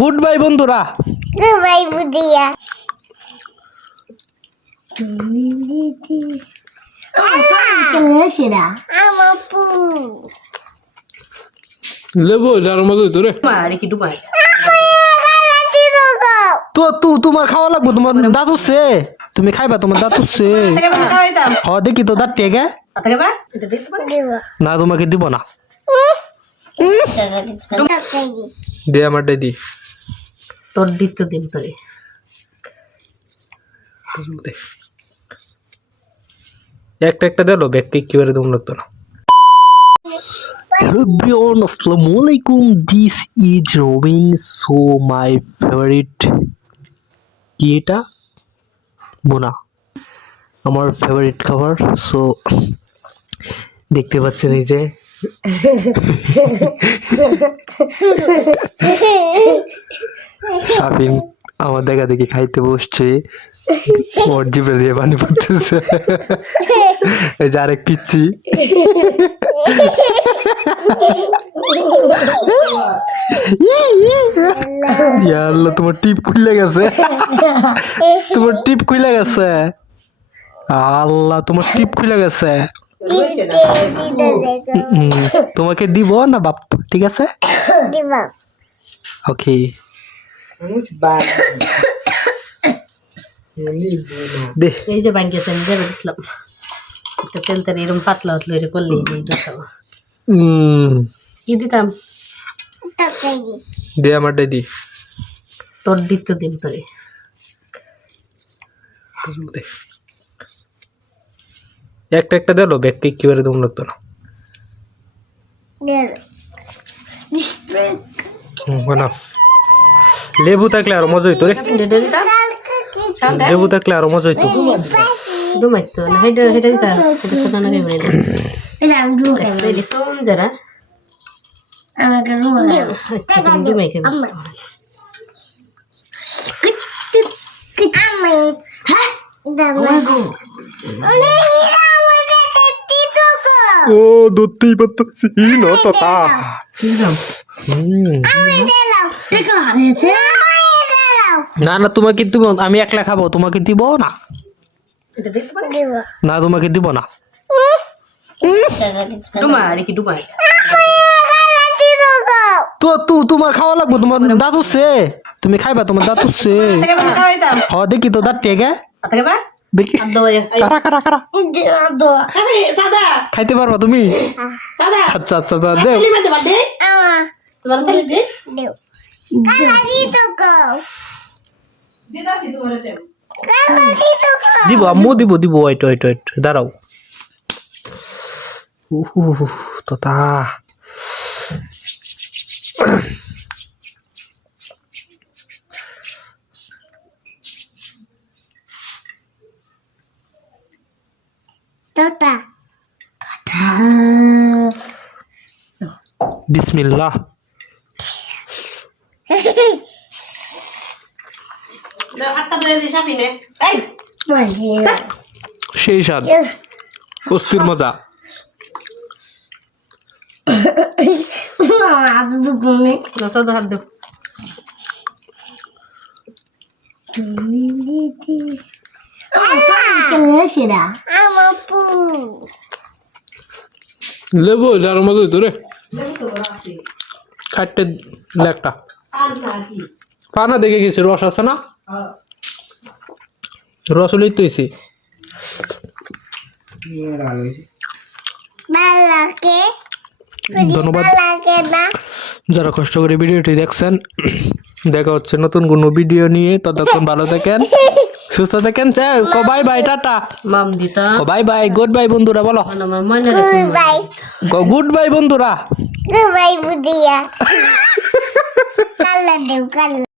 Good bye বন্ধুরা। By বুদিয়া লেবু যার মজা হইতো রে। তো তোমার খাওয়া লাগবো, তোমার দাঁত উঠছে, তুমি খাইবা, তোমার দাঁত উঠছে। হ দেখি তো দাঁত টেকে না, তোমাকে দিব না। দে আমার দিদি তোর দিতে দিন তোরে একটা একটা দিল ব্যাগ কি বারে দম লাগতো না। Hello everyone, assalamu alaikum. This is Robin. So my favorite কি এটা বোনা আমার ফেভারিট খাবার। সো দেখতে পাচ্ছেন এই যে শাফিন আমার দেখা দেখি খাইতে বসছে, ওর জিভে দিয়ে পানি পড়তেছে। এই যে আরেক পিচ্ছি আল্লাহ, তোমার টিপ খুলে গেছে, তোমার টিপ খুলে গেছে, আল্লাহ তোমার টিপ খুলে গেছে। তোমাকে দিব না বাপ, ঠিক আছে ওকে। দে এই যে ব্যাংকে আমি যাবে দিলাম একটা তেল তেল এরকম পাতলা হতলো এর করলে কি দিতাম দে আমার দিদি তোর দিতে দিন তোরে একটা একটা দিল ব্যাগ কি বারে দম লাগতো না। লেবু থাকলে আরো মজা হইতো রে, লেবু থাকলে আরো মজা হইতো। ডুমাইতো না হেডা হেডা দিতা হেডা তো না নেবে এটা এটা সোম যারা আমাকে রুম ডুমাই খাবে ও ধরতেই পারতেছি না তো তা না না, তোমাকে দিব, আমি একলা খাবো, তোমাকে দিব না, না তোমাকে দিব না। ডুমাই কি ডুমাই তো তোমার খাওয়া লাগবো, তোমার দাঁত উঠছে, তুমি খাইবা, তোমার দাঁত উঠছে। হ দেখি তো দাঁত টেকে দেখি, কারা কারা কারা খাইতে পারবা তুমি? আচ্ছা আচ্ছা দেও দিব, আম্মু দিব দিব, ওয়েট ওয়েট ওয়েট দাঁড়াও। তোতা বিসমিল্লাহ। সেই স্বাদ, অস্থির মজা। লেবু যার মজা হইতো রে, খাইতে একটা পানা দেখে গেছে, রস আছে না, রস হলেই তো হয়েছে। ধন্যবাদ যারা কষ্ট করে ভিডিওটি দেখছেন। দেখা হচ্ছে নতুন কোনো ভিডিও নিয়ে, ততক্ষণ ভালো থাকেন, সুস্থ থাকেন। বাই বাই, টাটা, মাম দিতা বাই বাই, গুড বাই বন্ধুরা, বলো আমার মনে রাখুন গুড বাই বন্ধুরা। বাই বুদিয়া